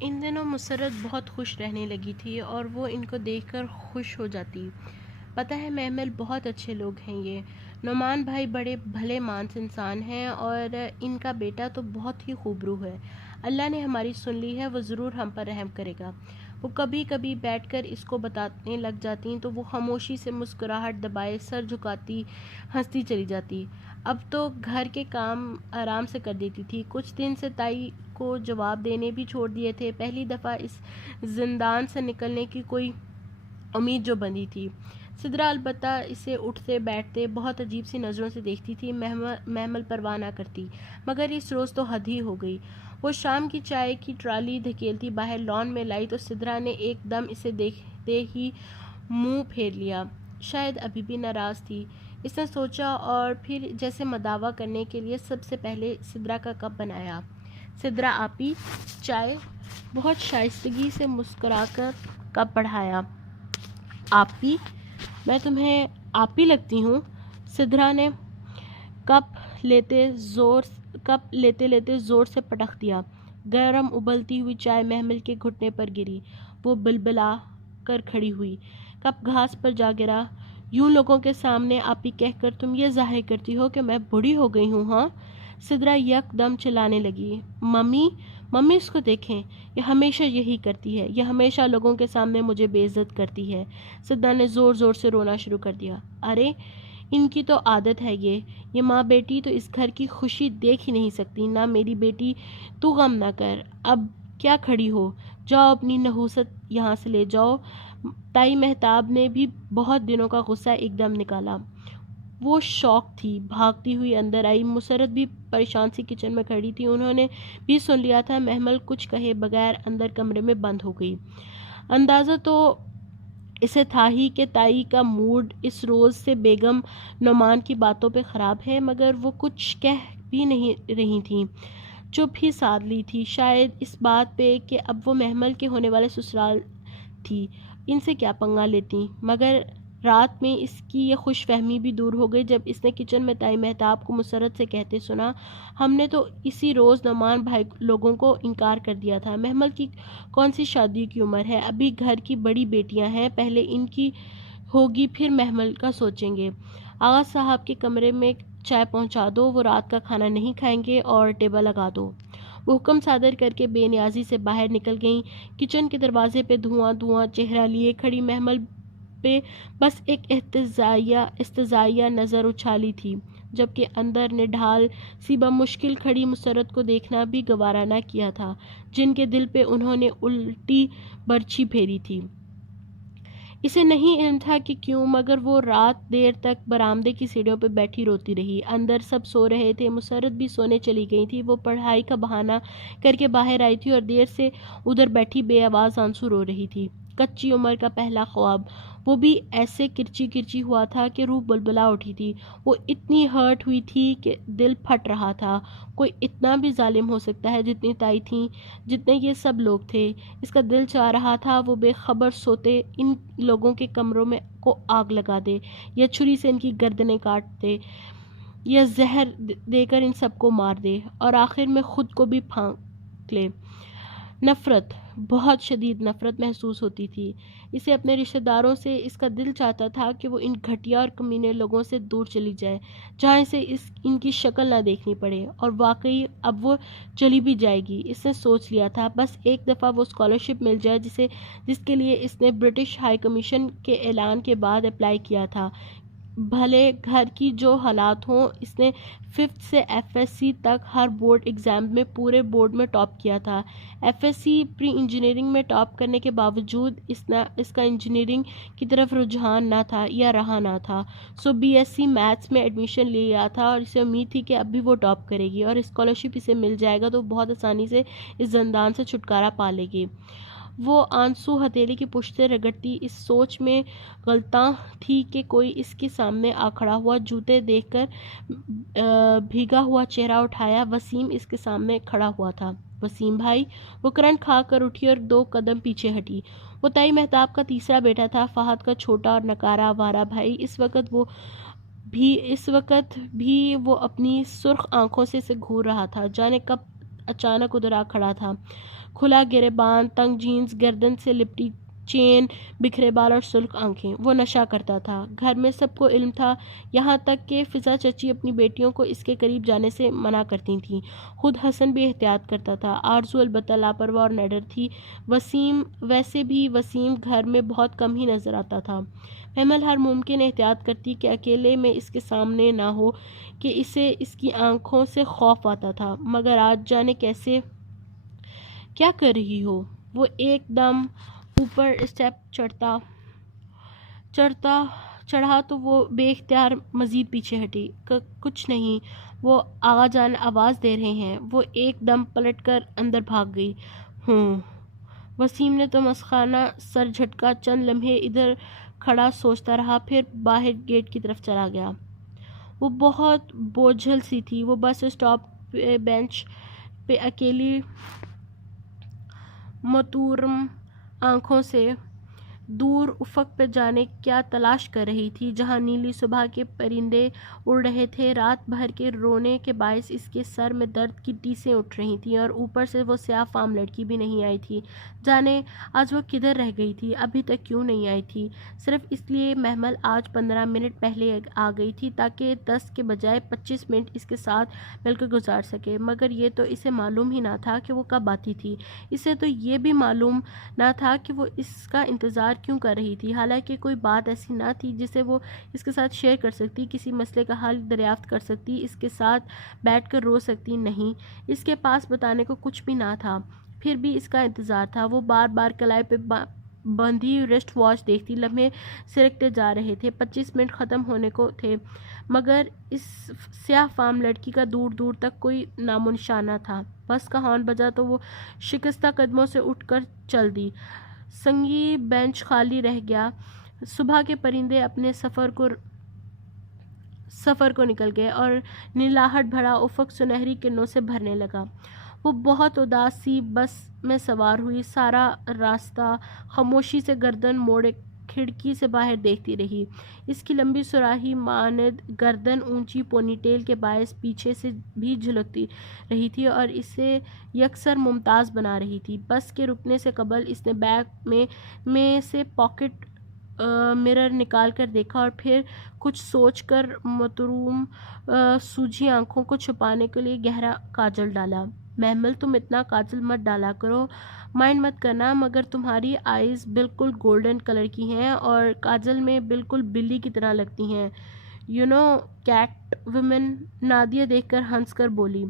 ان دنوں مسرت بہت خوش رہنے لگی تھی اور وہ ان کو دیکھ کر خوش ہو جاتی۔ پتہ ہے محمل بہت اچھے لوگ ہیں یہ، نعمان بھائی بڑے بھلے مانس انسان ہیں اور ان کا بیٹا تو بہت ہی خوبرو ہے۔ اللہ نے ہماری سن لی ہے، وہ ضرور ہم پر رحم کرے گا۔ وہ کبھی کبھی بیٹھ کر اس کو بتانے لگ جاتی تو وہ خاموشی سے مسکراہٹ دبائے سر جھکاتی ہنستی چلی جاتی۔ اب تو گھر کے کام آرام سے کر دیتی تھی۔ کچھ دن سے تائی کو جواب دینے بھی چھوڑ دیے تھے، پہلی دفعہ اس زندان سے نکلنے کی کوئی امید جو بندھی تھی۔ سدرا البتہ اسے اٹھتے بیٹھتے بہت عجیب سی نظروں سے دیکھتی تھی، محمل پرواہ نہ کرتی، مگر اس روز تو حد ہی ہو گئی۔ وہ شام کی چائے کی ٹرالی دھکیلتی باہر لان میں لائی تو سدرا نے ایک دم اسے دیکھتے ہی منہ پھیر لیا۔ شاید ابھی بھی ناراض تھی، اس نے سوچا، اور پھر جیسے مداوا کرنے کے لیے سب سے پہلے سدرا کا کپ بنایا۔ سدرا آپی، چائے؟ بہت شائستگی سے مسکرا کر کپ بڑھایا۔ آپی؟ میں تمہیں آپی لگتی ہوں؟ سدرا نے کپ لیتے لیتے زور سے پٹخ دیا۔ گرم ابلتی ہوئی چائے محمل کے گھٹنے پر گری۔ وہ بلبلا کر کھڑی ہوئی، کپ گھاس پر جا گرا۔ یوں لوگوں کے سامنے آپی کہہ کر تم یہ ظاہر کرتی ہو کہ میں بوڑھی ہو گئی ہوں، ہاں؟ سدرا یک دم چلانے لگی۔ ممی، ممی اس کو دیکھیں، یہ ہمیشہ یہی کرتی ہے، یہ ہمیشہ لوگوں کے سامنے مجھے بے عزت کرتی ہے۔ سدرا نے زور زور سے رونا شروع کر دیا۔ ارے ان کی تو عادت ہے یہ ماں بیٹی تو اس گھر کی خوشی دیکھ ہی نہیں سکتی نا۔ میری بیٹی تو غم نہ کر، اب کیا کھڑی ہو، جاؤ اپنی نحوست یہاں سے لے جاؤ۔ تائی مہتاب نے بھی بہت دنوں کا غصہ ایک دم نکالا۔ وہ شوق تھی، بھاگتی ہوئی اندر آئی۔ مسرت بھی پریشان سی کچن میں کھڑی تھی، انہوں نے بھی سن لیا تھا۔ محمل کچھ کہے بغیر اندر کمرے میں بند ہو گئی۔ اندازہ تو اسے تھا ہی کہ تائی کا موڈ اس روز سے بیگم نعمان کی باتوں پہ خراب ہے، مگر وہ کچھ کہہ بھی نہیں رہی تھیں، چپ ہی سادھ لی تھی، شاید اس بات پہ کہ اب وہ محمل کے ہونے والے سسرال تھی، ان سے کیا پنگا لیتی۔ مگر رات میں اس کی یہ خوش فہمی بھی دور ہو گئی جب اس نے کچن میں تائی مہتاب کو مسرت سے کہتے سنا، ہم نے تو اسی روز نعمان بھائی لوگوں کو انکار کر دیا تھا۔ محمل کی کون سی شادی کی عمر ہے، ابھی گھر کی بڑی بیٹیاں ہیں، پہلے ان کی ہوگی پھر محمل کا سوچیں گے۔ آغا صاحب کے کمرے میں چائے پہنچا دو، وہ رات کا کھانا نہیں کھائیں گے، اور ٹیبل لگا دو۔ وہ حکم صادر کر کے بے نیازی سے باہر نکل گئیں۔ کچن کے دروازے پہ دھواں چہرہ لیے کھڑی محمل پہ بس ایک استضاعیہ نظر اچھالی تھی، جبکہ اندر نڈھال سی بمشکل کھڑی مسرت کو دیکھنا بھی گوارا نہ کیا تھا، جن کے دل پہ انہوں نے الٹی برچھی پھیری تھی۔ اسے نہیں علم تھا کہ کیوں، مگر وہ رات دیر تک برآمدے کی سیڑھیوں پہ بیٹھی روتی رہی۔ اندر سب سو رہے تھے، مسرت بھی سونے چلی گئی تھی۔ وہ پڑھائی کا بہانہ کر کے باہر آئی تھی اور دیر سے ادھر بیٹھی بے آواز آنسو رو رہی تھی۔ کچی عمر کا پہلا خواب، وہ بھی ایسے کرچی ہوا تھا کہ روح بلبلا اٹھی تھی۔ وہ اتنی ہرٹ ہوئی تھی کہ دل پھٹ رہا تھا۔ کوئی اتنا بھی ظالم ہو سکتا ہے جتنی تائی تھیں، جتنے یہ سب لوگ تھے؟ اس کا دل چاہ رہا تھا وہ بے خبر سوتے ان لوگوں کے کمروں میں کو آگ لگا دے، یا چھری سے ان کی گردنیں کاٹ دے، یا زہر دے کر ان سب کو مار دے، اور آخر میں خود کو بھی پھانک لے۔ نفرت، بہت شدید نفرت محسوس ہوتی تھی اسے اپنے رشتہ داروں سے۔ اس کا دل چاہتا تھا کہ وہ ان گھٹیا اور کمینے لوگوں سے دور چلی جائے، جہاں اسے ان کی شکل نہ دیکھنی پڑے، اور واقعی اب وہ چلی بھی جائے گی۔ اس نے سوچ لیا تھا بس ایک دفعہ وہ اسکالرشپ مل جائے جس کے لیے اس نے برٹش ہائی کمیشن کے اعلان کے بعد اپلائی کیا تھا۔ بھلے گھر کی جو حالات ہوں، اس نے 5th سے FSc تک ہر بورڈ ایگزام میں پورے بورڈ میں ٹاپ کیا تھا۔ FSc پری انجینئرنگ میں ٹاپ کرنے کے باوجود اس کا انجینئرنگ کی طرف رجحان نہ تھا یا رہا نہ تھا، سو BSc میتھس میں ایڈمیشن لیا تھا، اور اسے امید تھی کہ اب بھی وہ ٹاپ کرے گی اور اسکالرشپ اسے مل جائے گا تو بہت آسانی سے اس زندان سے چھٹکارا پا لے گی۔ وہ آنسو ہتھیلی کی پشتیں رگڑتی اس سوچ میں غلطاں تھی کہ کوئی اس کے سامنے آ کھڑا ہوا۔ جوتے دیکھ کر بھیگا ہوا چہرہ اٹھایا، وسیم اس کے سامنے کھڑا ہوا تھا۔ وسیم بھائی؟ وہ کرنٹ کھا کر اٹھی اور 2 قدم پیچھے ہٹی۔ وہ تائی مہتاب کا تیسرا بیٹا تھا، فہد کا چھوٹا اور نکارا آوارہ بھائی۔ اس وقت بھی وہ اپنی سرخ آنکھوں سے اسے گھور رہا تھا، جانے کب اچانک ادھر آ کھڑا تھا۔ کھلا گریبان، تنگ جینز، گردن سے لپٹی چین، بکھرے بال اور سرخ آنکھیں۔ وہ نشہ کرتا تھا، گھر میں سب کو علم تھا، یہاں تک کہ فضا چچی اپنی بیٹیوں کو اس کے قریب جانے سے منع کرتی تھیں۔ خود حسن بھی احتیاط کرتا تھا۔ آرزو البتہ لاپرواہ اور نڈر تھی۔ ویسے بھی وسیم گھر میں بہت کم ہی نظر آتا تھا۔ محمل ہر ممکن احتیاط کرتی کہ اکیلے میں اس کے سامنے نہ ہو، کہ اسے اس کی آنکھوں سے خوف آتا تھا، مگر آج جانے کیسے کیا کر رہی ہو۔ وہ ایک دم اوپر اسٹیپ چڑھا تو وہ بے اختیار مزید پیچھے ہٹی۔ کچھ نہیں، وہ آغا جان آواز دے رہے ہیں۔ وہ ایک دم پلٹ کر اندر بھاگ گئی۔ وسیم نے تو مسخانہ سر جھٹکا، چند لمحے ادھر کھڑا سوچتا رہا، پھر باہر گیٹ کی طرف چلا گیا۔ وہ بہت بوجھل سی تھی۔ وہ بس اسٹاپ بینچ پہ اکیلی متورم آنکھوں سے دور افق پہ جانے کیا تلاش کر رہی تھی، جہاں نیلی صبح کے پرندے اڑ رہے تھے۔ رات بھر کے رونے کے باعث اس کے سر میں درد کی ٹیسیں اٹھ رہی تھیں، اور اوپر سے وہ سیاہ فام لڑکی بھی نہیں آئی تھی۔ جانے آج وہ کدھر رہ گئی تھی، ابھی تک کیوں نہیں آئی تھی؟ صرف اس لیے محمل آج 15 منٹ پہلے آ گئی تھی تاکہ 10 کے بجائے 25 منٹ اس کے ساتھ مل کر گزار سکے، مگر یہ تو اسے معلوم ہی نہ تھا کہ وہ کب آتی تھی۔ اسے تو یہ بھی معلوم نہ تھا کہ وہ اس کا انتظار کیوں کر رہی تھی، حالانکہ کوئی بات ایسی نہ تھی جسے وہ اس کے ساتھ شیئر کر سکتی، کسی مسئلے کا حل دریافت کر سکتی، اس کے ساتھ بیٹھ کر رو سکتی۔ نہیں، اس کے پاس بتانے کو کچھ بھی نہ تھا، پھر بھی اس کا انتظار تھا۔ وہ بار بار کلائی پہ بندھی رسٹ واچ دیکھتی، لمحے سرکتے جا رہے تھے، 25 منٹ ختم ہونے کو تھے، مگر اس سیاہ فام لڑکی کا دور دور تک کوئی نام و نشان نہ تھا۔ بس کا ہارن بجا تو وہ شکستہ قدموں سے اٹھ کر چل دی۔ سنگی بینچ خالی رہ گیا۔ صبح کے پرندے اپنے سفر کو نکل گئے اور نیلاہٹ بھرا افق سنہری کرنوں سے بھرنے لگا۔ وہ بہت اداس سی بس میں سوار ہوئی، سارا راستہ خاموشی سے گردن موڑے کھڑکی سے باہر دیکھتی رہی۔ اس کی لمبی سراہی ماند گردن اونچی پونی ٹیل کے باعث پیچھے سے بھی جھلکتی رہی تھی اور اسے یکسر ممتاز بنا رہی تھی۔ بس کے رکنے سے قبل اس نے بیگ میں سے پاکٹ مرر نکال کر دیکھا اور پھر کچھ سوچ کر متروم سوجھی آنکھوں کو چھپانے کے لیے گہرا کاجل ڈالا۔ محمل، تم اتنا کاجل مت ڈالا کرو، مائنڈ مت کرنا، مگر تمہاری آئیز بالکل گولڈن کلر کی ہیں اور کاجل میں بالکل بلی کی طرح لگتی ہیں۔ You know Catwoman, Nadia دیکھ کر ہنس کر بولی،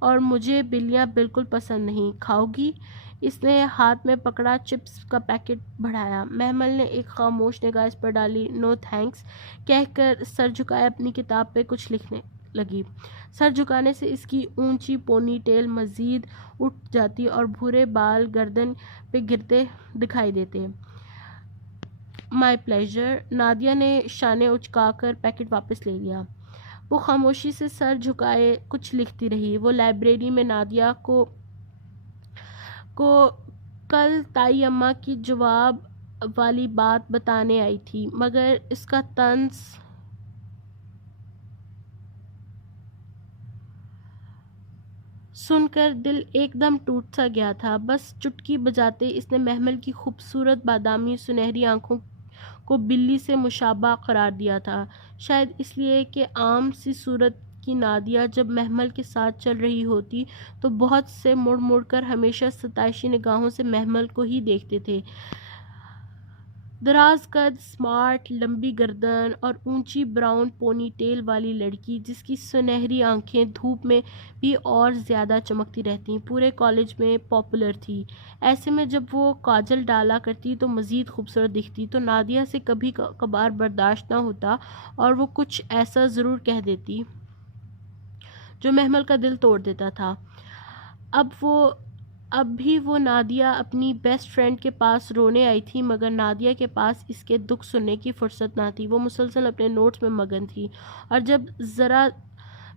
اور مجھے بلیاں بالکل پسند نہیں۔ کھاؤ گی؟ اس نے ہاتھ میں پکڑا چپس کا پیکٹ بڑھایا۔ محمل نے ایک خاموش نگاہ اس پر ڈالی۔ نو تھینکس کہہ کر سر جھکائے اپنی کتاب پہ کچھ لکھنے لگی۔ سر جھکانے سے اس کی اونچی پونی ٹیل مزید اٹھ جاتی اور بھورے بال گردن پہ گرتے دکھائی دیتے۔ مائی پلیزر۔ نادیہ نے شانے اچکا کر پیکٹ واپس لے لیا۔ وہ خاموشی سے سر جھکائے کچھ لکھتی رہی۔ وہ لائبریری میں نادیہ کو کل تائی اماں کی جواب والی بات بتانے آئی تھی، مگر اس کا طنز سن کر دل ایک دم ٹوٹ سا گیا تھا۔ بس چٹکی بجاتے اس نے محمل کی خوبصورت بادامی سنہری آنکھوں کو بلی سے مشابہ قرار دیا تھا، شاید اس لیے کہ عام سی صورت کی نادیہ جب محمل کے ساتھ چل رہی ہوتی تو بہت سے مڑ مڑ کر ہمیشہ ستائشی نگاہوں سے محمل کو ہی دیکھتے تھے۔ دراز قد، اسمارٹ لمبی گردن اور اونچی براؤن پونی ٹیل والی لڑکی، جس کی سنہری آنکھیں دھوپ میں بھی اور زیادہ چمکتی رہتیں، پورے کالج میں پاپولر تھی۔ ایسے میں جب وہ کاجل ڈالا کرتی تو مزید خوبصورت دکھتی، تو نادیہ سے کبھی کبھار برداشت نہ ہوتا اور وہ کچھ ایسا ضرور کہہ دیتی جو محمل کا دل توڑ دیتا تھا۔ اب بھی وہ نادیہ اپنی بیسٹ فرینڈ کے پاس رونے آئی تھی، مگر نادیہ کے پاس اس کے دکھ سننے کی فرصت نہ تھی۔ وہ مسلسل اپنے نوٹس میں مگن تھی، اور جب ذرا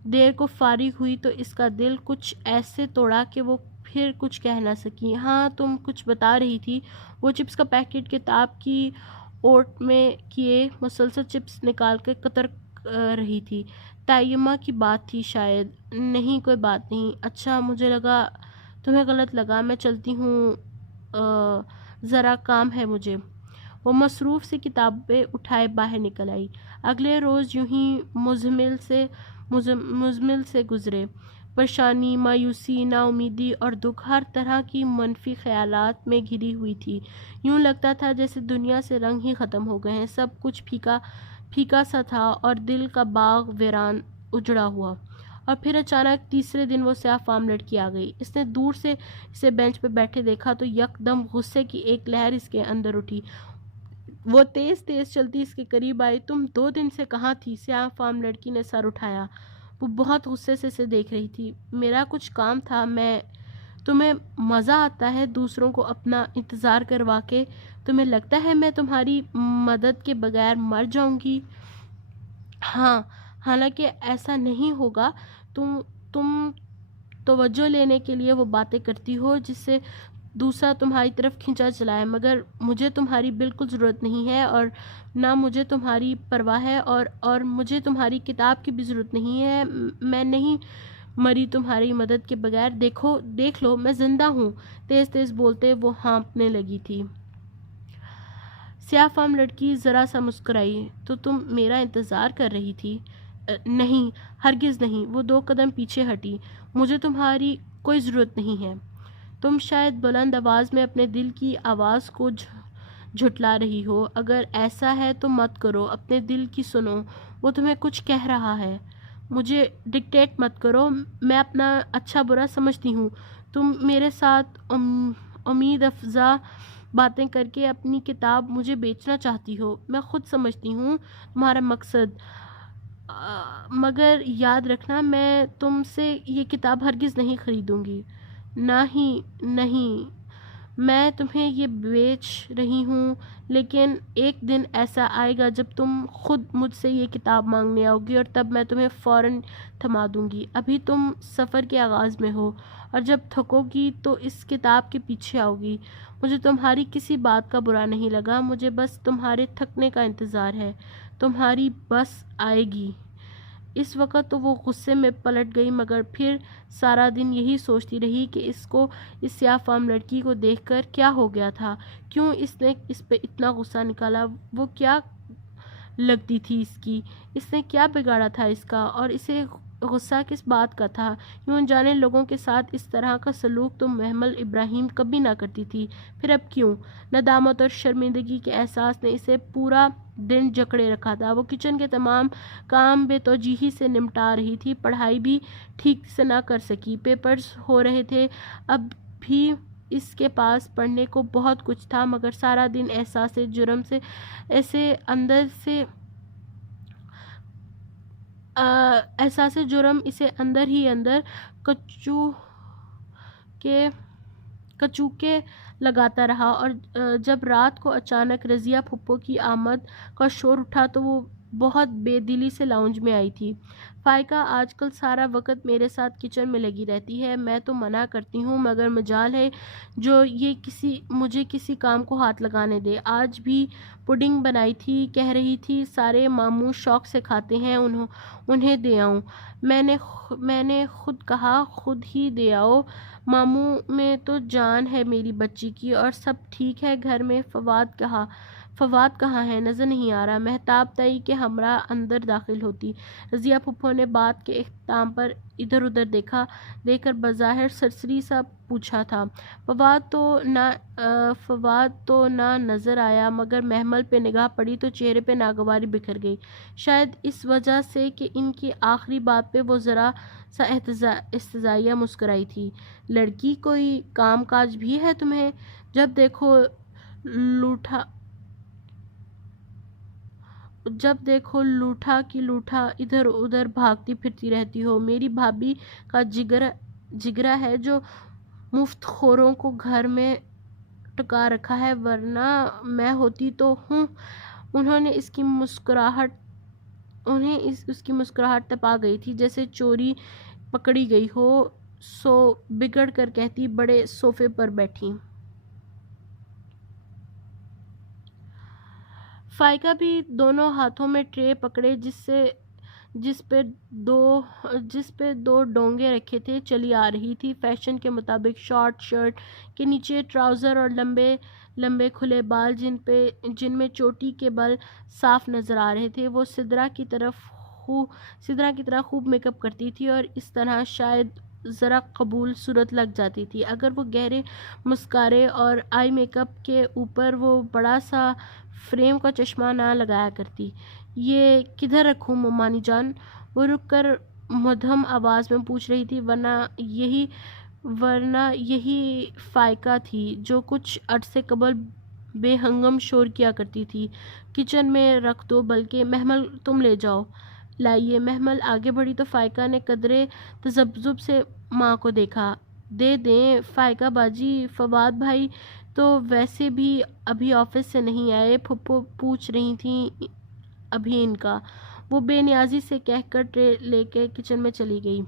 دیر کو فارغ ہوئی تو اس کا دل کچھ ایسے توڑا کہ وہ پھر کچھ کہہ نہ سکی۔ ہاں، تم کچھ بتا رہی تھی۔ وہ چپس کا پیکٹ کتاب کی اوٹ میں کیے مسلسل چپس نکال کر قطر رہی تھی۔ تائمہ کی بات تھی شاید۔ نہیں کوئی بات نہیں، اچھا مجھے لگا تمہیں غلط لگا، میں چلتی ہوں، ذرا کام ہے مجھے۔ وہ مصروف سی کتابیں اٹھائے باہر نکل آئی۔ اگلے روز یوں ہی مزمل سے گزرے۔ پریشانی، مایوسی، نا امیدی اور دکھ ہر طرح کی منفی خیالات میں گھری ہوئی تھی۔ یوں لگتا تھا جیسے دنیا سے رنگ ہی ختم ہو گئے ہیں، سب کچھ پھیکا سا تھا اور دل کا باغ ویران اجڑا ہوا۔ اور پھر اچانک تیسرے دن وہ سیاہ فام لڑکی آ گئی۔ اس نے دور سے اسے بینچ پہ بیٹھے دیکھا تو یک دم غصے کی ایک لہر اس کے اندر اٹھی۔ وہ تیز تیز چلتی اس کے قریب آئی۔ تم 2 دن سے کہاں تھی؟ سیاہ فام لڑکی نے سر اٹھایا۔ وہ بہت غصے سے اسے دیکھ رہی تھی۔ میرا کچھ کام تھا۔ تمہیں مزہ آتا ہے دوسروں کو اپنا انتظار کروا کے؟ تمہیں لگتا ہے میں تمہاری مدد کے بغیر مر جاؤں گی؟ ہاں، حالانکہ ایسا نہیں ہوگا۔ تم توجہ لینے کے لیے وہ باتیں کرتی ہو جس سے دوسرا تمہاری طرف کھینچا چلائے، مگر مجھے تمہاری بالکل ضرورت نہیں ہے، اور نہ مجھے تمہاری پرواہ ہے، اور مجھے تمہاری کتاب کی بھی ضرورت نہیں ہے۔ میں نہیں مری تمہاری مدد کے بغیر۔ دیکھ لو میں زندہ ہوں۔ تیز تیز بولتے وہ ہانپنے لگی تھی۔ سیاہ فام لڑکی ذرا سا مسکرائی۔ تو تم میرا انتظار کر رہی تھی؟ نہیں، ہرگز نہیں۔ وہ 2 قدم پیچھے ہٹی۔ مجھے تمہاری کوئی ضرورت نہیں ہے۔ تم شاید بلند آواز میں اپنے دل کی آواز کو جھٹلا رہی ہو۔ اگر ایسا ہے تو مت کرو، اپنے دل کی سنو، وہ تمہیں کچھ کہہ رہا ہے۔ مجھے ڈکٹیٹ مت کرو، میں اپنا اچھا برا سمجھتی ہوں۔ تم میرے ساتھ امید افزا باتیں کر کے اپنی کتاب مجھے بیچنا چاہتی ہو۔ میں خود سمجھتی ہوں تمہارا مقصد، مگر یاد رکھنا میں تم سے یہ کتاب ہرگز نہیں خریدوں گی۔ نہیں، میں تمہیں یہ بیچ رہی ہوں، لیکن ایک دن ایسا آئے گا جب تم خود مجھ سے یہ کتاب مانگنے آؤ گی، اور تب میں تمہیں فوراً تھما دوں گی۔ ابھی تم سفر کے آغاز میں ہو، اور جب تھکو گی تو اس کتاب کے پیچھے آؤ گی۔ مجھے تمہاری کسی بات کا برا نہیں لگا، مجھے بس تمہارے تھکنے کا انتظار ہے۔ تمہاری بس آئے گی۔ اس وقت تو وہ غصے میں پلٹ گئی، مگر پھر سارا دن یہی سوچتی رہی کہ اس کو اس سیاہ فام لڑکی کو دیکھ کر کیا ہو گیا تھا، کیوں اس نے اس پہ اتنا غصہ نکالا، وہ کیا لگتی تھی اس نے کیا بگاڑا تھا اس کا، اور اسے غصہ کس بات کا تھا۔ یوں انجانے لوگوں کے ساتھ اس طرح کا سلوک تو محمل ابراہیم کبھی نہ کرتی تھی، پھر اب کیوں؟ ندامت اور شرمندگی کے احساس نے اسے پورا دن جکڑے رکھا تھا۔ وہ کچن کے تمام کام بے توجہی سے نمٹا رہی تھی، پڑھائی بھی ٹھیک سے نہ کر سکی، پیپرز ہو رہے تھے، اب بھی اس کے پاس پڑھنے کو بہت کچھ تھا، مگر سارا دن احساس جرم اسے اندر ہی اندر کچوکے لگاتا رہا۔ اور جب رات کو اچانک رضیہ پھپھو کی آمد کا شور اٹھا تو وہ بہت بے دلی سے لاؤنج میں آئی تھی۔ فائقہ آج کل سارا وقت میرے ساتھ کچن میں لگی رہتی ہے، میں تو منع کرتی ہوں، مگر مجال ہے جو یہ مجھے کسی کام کو ہاتھ لگانے دے۔ آج بھی پڈنگ بنائی تھی، کہہ رہی تھی سارے ماموں شوق سے کھاتے ہیں، انہیں دے آؤں۔ میں نے خود کہا خود ہی دے آؤ، ماموں میں تو جان ہے میری بچی کی، اور سب ٹھیک ہے گھر میں۔ فواد کہاں ہے؟ نظر نہیں آ رہا۔ مہتاب تائی کے ہمراہ اندر داخل ہوتی۔ رضیہ پھپھو نے بات کے اختتام پر ادھر ادھر دیکھ کر بظاہر سرسری سا پوچھا تھا۔ فواد تو نہ نظر آیا، مگر محمل پہ نگاہ پڑی تو چہرے پہ ناگواری بکھر گئی، شاید اس وجہ سے کہ ان کی آخری بات پہ وہ ذرا سا استہزائیہ مسکرائی تھی۔ لڑکی کوئی کام کاج بھی ہے تمہیں؟ جب دیکھو لوٹا کی لوٹا ادھر ادھر بھاگتی پھرتی رہتی ہو۔ میری بھابھی کا جگرا ہے جو مفت خوروں کو گھر میں ٹکا رکھا ہے، ورنہ میں ہوتی تو ہوں۔ انہیں اس کی مسکراہٹ تپا گئی تھی، جیسے چوری پکڑی گئی ہو، سو بگڑ کر کہتی بڑے صوفے پر بیٹھی۔ فائقہ بھی دونوں ہاتھوں میں ٹرے پکڑے جس پہ دو ڈونگے رکھے تھے چلی آ رہی تھی، فیشن کے مطابق شارٹ شرٹ کے نیچے ٹراؤزر اور لمبے لمبے کھلے بال جن میں چوٹی کے بل صاف نظر آ رہے تھے۔ وہ سدرا کی طرح خوب میک اپ کرتی تھی اور اس طرح شاید ذرا قبول صورت لگ جاتی تھی اگر وہ گہرے مسکارے اور آئی میک اپ کے اوپر وہ بڑا سا فریم کا چشمہ نہ لگایا کرتی۔ یہ کدھر رکھوں ممانی جان؟ وہ رک کر مدھم آواز میں پوچھ رہی تھی۔ ورنہ یہی فائقہ تھی جو کچھ عرصے قبل بے ہنگم شور کیا کرتی تھی۔ کچن میں رکھ دو، بلکہ محمل تم لے جاؤ۔ لائیے۔ محمل آگے بڑھی تو فائقہ نے قدرے تذبذب سے ماں کو دیکھا۔ دے دیں فائقہ باجی، فواد بھائی تو ویسے بھی ابھی آفس سے نہیں آئے، پھپھو پوچھ رہی تھیں ابھی ان کا۔ وہ بے نیازی سے کہہ کر ٹرے لے کے کچن میں چلی گئی۔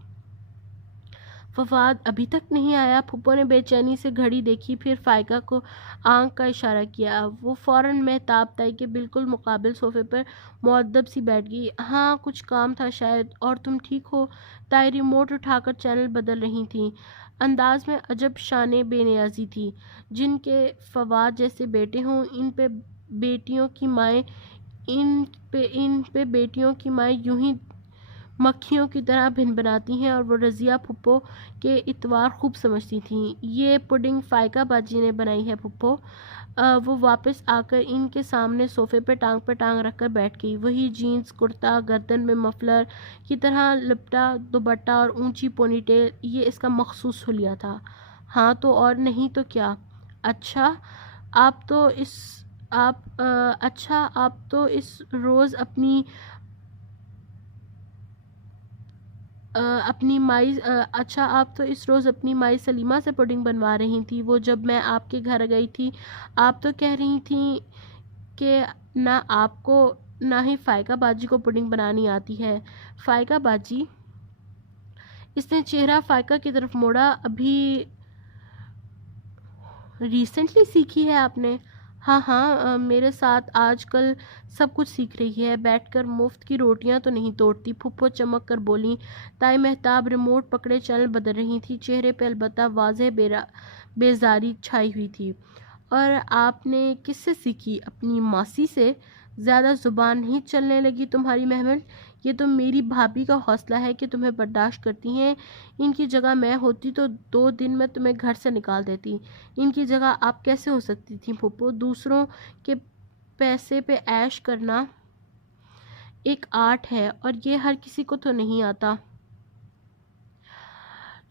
فواد ابھی تک نہیں آیا؟ پھپھو نے بے چینی سے گھڑی دیکھی، پھر فائقہ کو آنکھ کا اشارہ کیا۔ وہ فوراً مہتاب تائی کے بالکل مقابل صوفے پر مؤدب سی بیٹھ گئی۔ ہاں کچھ کام تھا شاید۔ اور تم ٹھیک ہو؟ تائی ریموٹ اٹھا کر چینل بدل رہی تھیں، انداز میں عجب شانِ بے نیازی تھی۔ جن کے فواد جیسے بیٹے ہوں، ان پہ بیٹیوں کی مائیں یوں ہی مکھیوں کی طرح بھنبھناتی ہیں، اور وہ رضیہ پھپھو کے اتوار خوب سمجھتی تھیں۔ یہ پڈنگ فائقہ باجی نے بنائی ہے پھپھو۔ وہ واپس آ کر ان کے سامنے صوفے پہ ٹانگ رکھ کر بیٹھ گئی۔ وہی جینز کرتا، گردن میں مفلر کی طرح لپٹا دوپٹہ اور اونچی پونی ٹیل، یہ اس کا مخصوص حلیہ تھا۔ ہاں تو اور نہیں تو کیا۔ اچھا آپ تو اس روز اپنی مائی سلیمہ سے پڈنگ بنوا رہی تھی۔ وہ جب میں آپ کے گھر گئی تھی، آپ تو کہہ رہی تھیں کہ نہ آپ کو نہ ہی فائقہ باجی کو پڈنگ بنانی آتی ہے۔ فائقہ باجی؟ اس نے چہرہ فائقہ کی طرف موڑا۔ ابھی ریسنٹلی سیکھی ہے آپ نے؟ ہاں میرے ساتھ آج کل سب کچھ سیکھ رہی ہے، بیٹھ کر مفت کی روٹیاں تو نہیں توڑتی، پھپھو چمک کر بولیں۔ تائی مہتاب ریموٹ پکڑے چینل بدل رہی تھی، چہرے پہ البتہ واضح بیزاری چھائی ہوئی تھی۔ اور آپ نے کس سے سیکھی؟ اپنی ماسی سے؟ زیادہ زبان نہیں چلنے لگی تمہاری محمل؟ یہ تو میری بھابھی کا حوصلہ ہے کہ تمہیں برداشت کرتی ہیں، ان کی جگہ میں ہوتی تو 2 دن میں تمہیں گھر سے نکال دیتی۔ ان کی جگہ آپ کیسے ہو سکتی تھیں پھپھو؟ دوسروں کے پیسے پہ عیش کرنا ایک آرٹ ہے، اور یہ ہر کسی کو تو نہیں آتا۔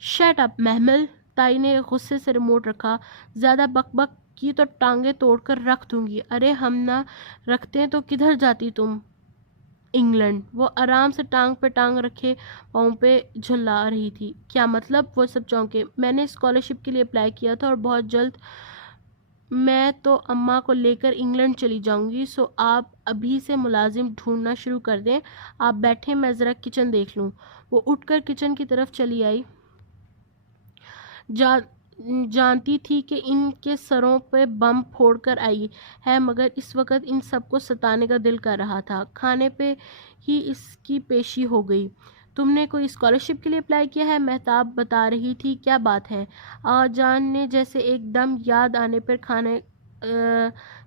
شٹ اپ محمل! تائی نے غصے سے ریموٹ رکھا۔ زیادہ بک بک کی تو ٹانگیں توڑ کر رکھ دوں گی۔ ارے ہم نہ رکھتے تو کدھر جاتی تم؟ انگلینڈ۔ وہ آرام سے ٹانگ پہ ٹانگ رکھے پاؤں پہ جھلا رہی تھی۔ کیا مطلب؟ وہ سب چونکے۔ میں نے اسکالرشپ کے لیے اپلائی کیا تھا اور بہت جلد میں تو اماں کو لے کر انگلینڈ چلی جاؤں گی، سو آپ ابھی سے ملازم ڈھونڈنا شروع کر دیں۔ آپ بیٹھیں، میں ذرا کچن دیکھ لوں۔ وہ اٹھ کر کچن کی طرف چلی آئی۔ جانتی تھی کہ ان کے سروں پہ بم پھوڑ کر آئی ہے، مگر اس وقت ان سب کو ستانے کا دل کر رہا تھا۔ کھانے پہ ہی اس کی پیشی ہو گئی۔ تم نے کوئی اسکالرشپ کے لیے اپلائی کیا ہے؟ مہتاب بتا رہی تھی۔ کیا بات ہے؟ آغا جان نے جیسے ایک دم یاد آنے پر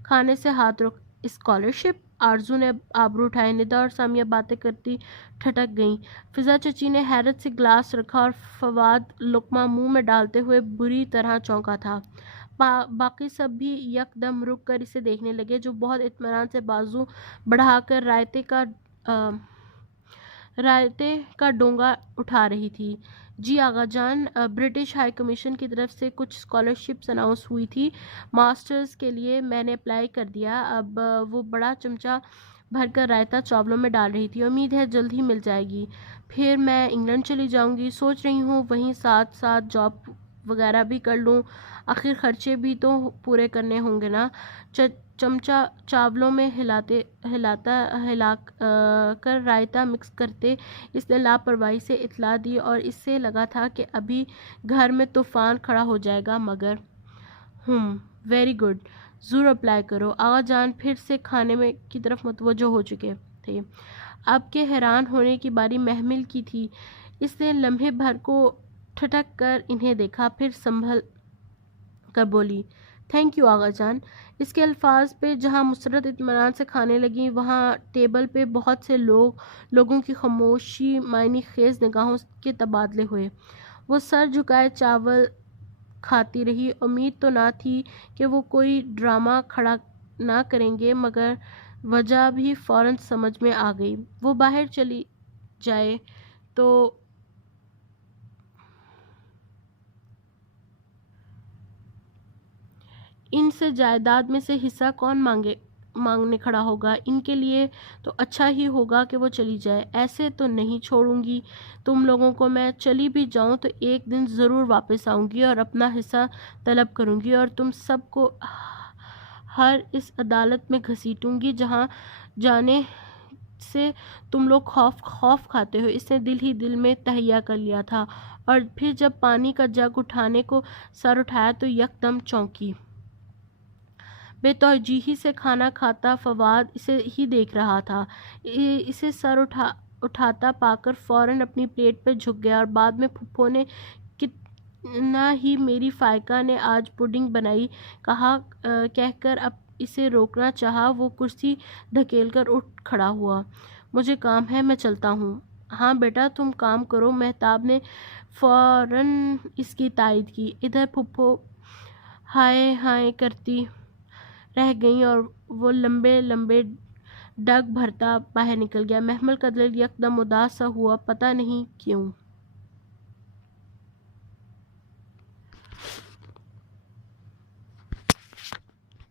کھانے سے ہاتھ روک۔ اسکالرشپ؟ آرزو نے آبرو اٹھائے۔ ندا اور سامیہ باتیں کرتی ٹھٹک گئیں۔ فضا چچی نے حیرت سے گلاس رکھا اور فواد لقمہ منہ میں ڈالتے ہوئے بری طرح چونکا تھا۔ باقی سب بھی یک دم رک کر اسے دیکھنے لگے، جو بہت اطمینان سے بازو بڑھا کر رائتے کا ڈونگا اٹھا رہی تھی۔ جی آغا جان، برٹش ہائی کمیشن کی طرف سے کچھ اسکالرشپس اناؤنس ہوئی تھی، ماسٹرز کے لیے میں نے اپلائی کر دیا۔ اب وہ بڑا چمچہ بھر کر رائتا چاولوں میں ڈال رہی تھی۔ امید ہے جلد ہی مل جائے گی۔ پھر میں انگلینڈ چلی جاؤں گی۔ سوچ رہی ہوں وہیں ساتھ ساتھ جاب وغیرہ بھی کر لوں، آخر خرچے بھی تو پورے کرنے ہوں گے نا۔ چمچہ چاولوں میں ہلا کر رائتا مکس کرتے اس نے لاپرواہی سے اطلاع دی، اور اس سے لگا تھا کہ ابھی گھر میں طوفان کھڑا ہو جائے گا، مگر ویری گڈ، ضرور اپلائی کرو۔ آغا جان پھر سے کھانے میں کی طرف متوجہ ہو چکے تھے۔ اب کے حیران ہونے کی باری محمل کی تھی۔ اس نے لمحے بھر کو ٹھٹک کر انہیں دیکھا، پھر سنبھل کر بولی، تھینک یو آغا جان۔ اس کے الفاظ پہ جہاں مسرت اطمینان سے کھانے لگیں، وہاں ٹیبل پہ بہت سے لوگوں کی خاموشی معنی خیز نگاہوں کے تبادلے ہوئے۔ وہ سر جھکائے چاول کھاتی رہی۔ امید تو نہ تھی کہ وہ کوئی ڈرامہ کھڑا نہ کریں گے، مگر وجہ بھی فوراً سمجھ میں آ گئی۔ وہ باہر چلی جائے تو ان سے جائیداد میں سے حصہ کون مانگنے کھڑا ہوگا؟ ان کے لیے تو اچھا ہی ہوگا کہ وہ چلی جائے۔ ایسے تو نہیں چھوڑوں گی تم لوگوں کو میں۔ چلی بھی جاؤں تو ایک دن ضرور واپس آؤں گی اور اپنا حصہ طلب کروں گی، اور تم سب کو ہر اس عدالت میں گھسیٹوں گی جہاں جانے سے تم لوگ خوف کھاتے ہو۔ اس نے دل ہی دل میں تہیہ کر لیا تھا، اور پھر جب پانی کا جگ اٹھانے کو سر اٹھایا تو یکدم چونکی۔ بے توجہی سے کھانا کھاتا فواد اسے ہی دیکھ رہا تھا۔ اسے سر اٹھاتا پا کر فوراً اپنی پلیٹ پہ جھک گیا، اور بعد میں پھپھو نے کتنا ہی میری فائقہ نے آج پڈنگ بنائی کہہ کر اب اسے روکنا چاہا، وہ کرسی دھکیل کر اٹھ کھڑا ہوا۔ مجھے کام ہے، میں چلتا ہوں۔ ہاں بیٹا تم کام کرو، مہتاب نے فوراً اس کی تائید کی۔ ادھر پھپھو ہائے ہائے کرتی رہ گئیں اور وہ لمبے لمبے ڈگ بھرتا باہر نکل گیا۔ محمل کا دل یکدم اداس سا ہوا، پتہ نہیں کیوں۔